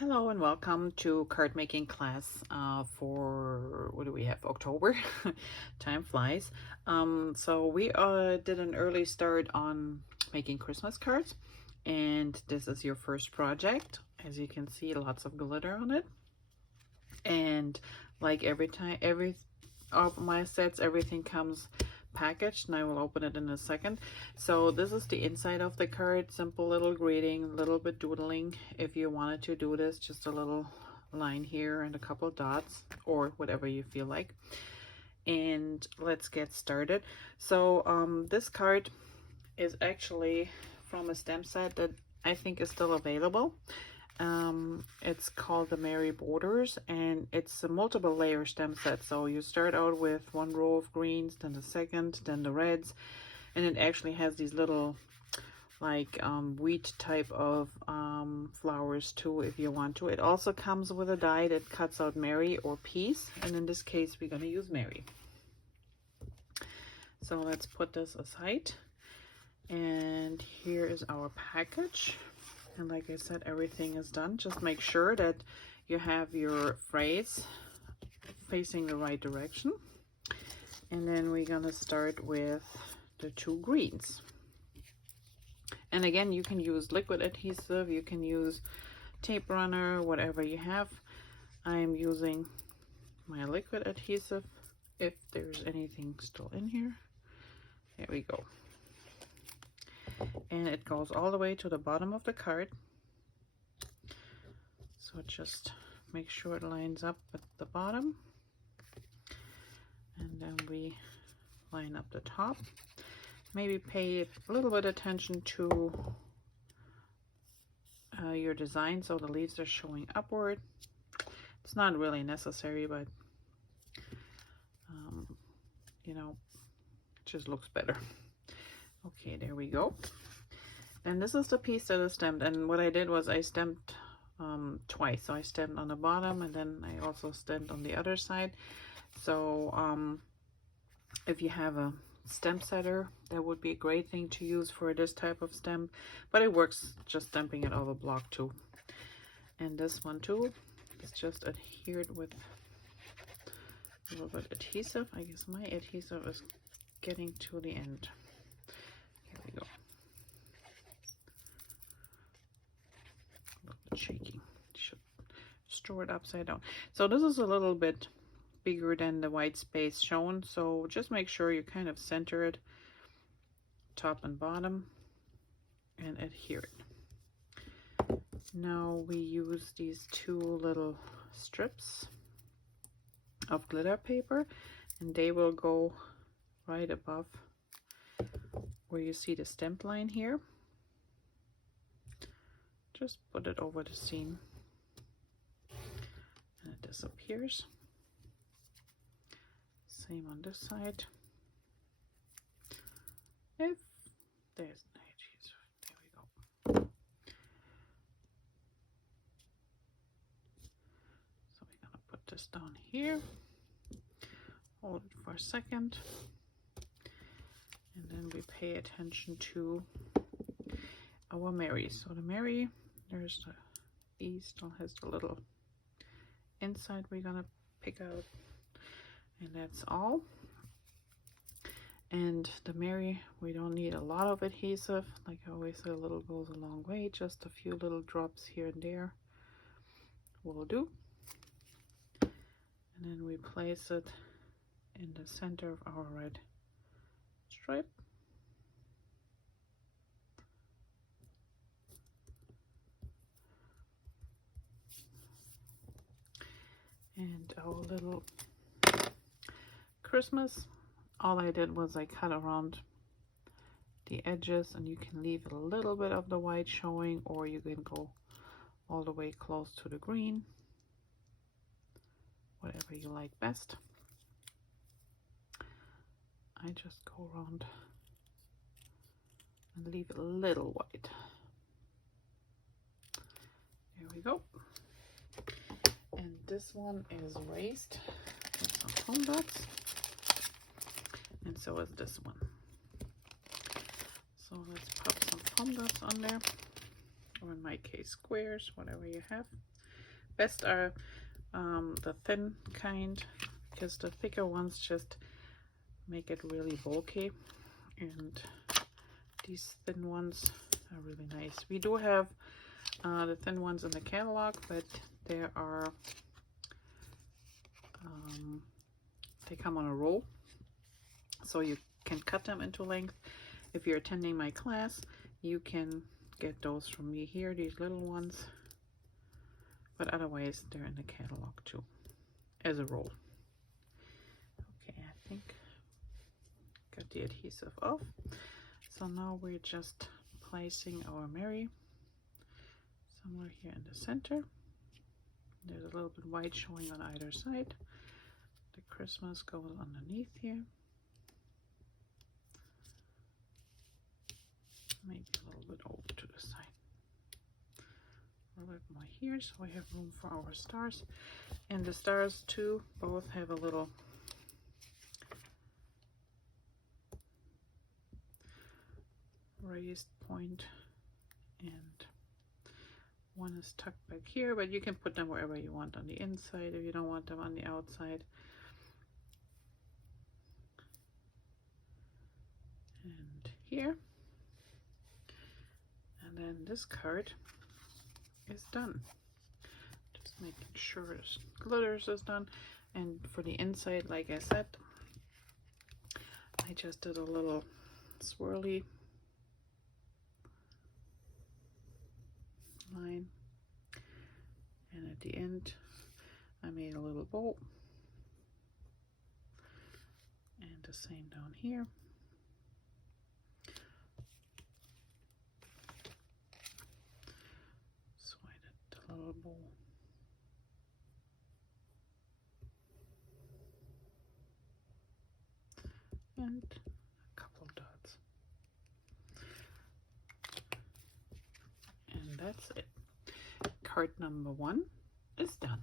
Hello and welcome to card making class for, what do we have, October? Time flies. So we did an early start on making Christmas cards, and this is your first project. As you can see, lots of glitter on it. And like every of my sets, everything comes packaged, and I will open it in a second. So this is the inside of the card. Simple little greeting, a little bit doodling. If you wanted to do this, just a little line here and a couple dots, or whatever you feel like. And let's get started. So this card is actually from a stamp set that I think is still available. It's called the Merry Borders, and it's a multiple layer stamp set. So you start out with one row of greens, then the second, then the reds, and it actually has these little like wheat type of flowers too, if you want to. It also comes with a die that cuts out Merry or Peace, and in this case we're going to use Merry. So let's put this aside, and here is our package. And like I said, everything is done. Just make sure that you have your phrase facing the right direction. And then we're gonna start with the two greens. And again, you can use liquid adhesive, you can use tape runner, whatever you have. I'm using my liquid adhesive if there's anything still in here. There we go. And it goes all the way to the bottom of the card. So just make sure it lines up with the bottom. And then we line up the top. Maybe pay a little bit attention to your design so the leaves are showing upward. It's not really necessary, but you know, it just looks better. Okay, there we go. And this is the piece that is stamped, and what I did was I stamped twice. So I stamped on the bottom, and then I also stamped on the other side. So if you have a stamp setter, that would be a great thing to use for this type of stamp, but it works just stamping it over block too. And this one too is just adhered with a little bit adhesive. I guess my adhesive is getting to the end. Here we go. A little bit shaky. Should store it upside down. So this is a little bit bigger than the white space shown, so just make sure you kind of center it top and bottom and adhere it. Now we use these two little strips of glitter paper, and they will go right above where you see the stamp line here. Just put it over the seam and it disappears. Same on this side. If there's no adhesive, there we go. So we're gonna put this down here. Hold it for a second, and then we pay attention to our Merry. So the Merry, there's the E still has the little inside we're gonna pick out, and that's all. And the Merry, we don't need a lot of adhesive. Like I always say, a little goes a long way. Just a few little drops here and there will do. And then we place it in the center of our red stripe. And our little Christmas, all I did was I cut around the edges, and you can leave a little bit of the white showing, or you can go all the way close to the green, whatever you like best. I just go around and leave a little white. There we go. And this one is raised with some foam dots, and so is this one. So let's pop some foam dots on there, or in my case squares, whatever you have. Best are the thin kind, because the thicker ones just make it really bulky, and these thin ones are really nice. We do have the thin ones in the catalog, but there are they come on a roll, so you can cut them into length. If you're attending my class, you can get those from me here, these little ones, but otherwise they're in the catalog too as a roll. Okay, I think got the adhesive off. So now we're just placing our Mary somewhere here in the center. There's a little bit white showing on either side. The Christmas goes underneath here. Maybe a little bit over to the side. A little bit more here, so we have room for our stars. And the stars too both have a little raised point, and one is tucked back here, but you can put them wherever you want on the inside if you don't want them on the outside. And here. And then this card is done. Just making sure this glitters is done. And for the inside, like I said, I just did a little swirly line, and at the end I made a little bow, and the same down here. So I did a little bow, and a couple dots, and that's it. Card number 1 is done.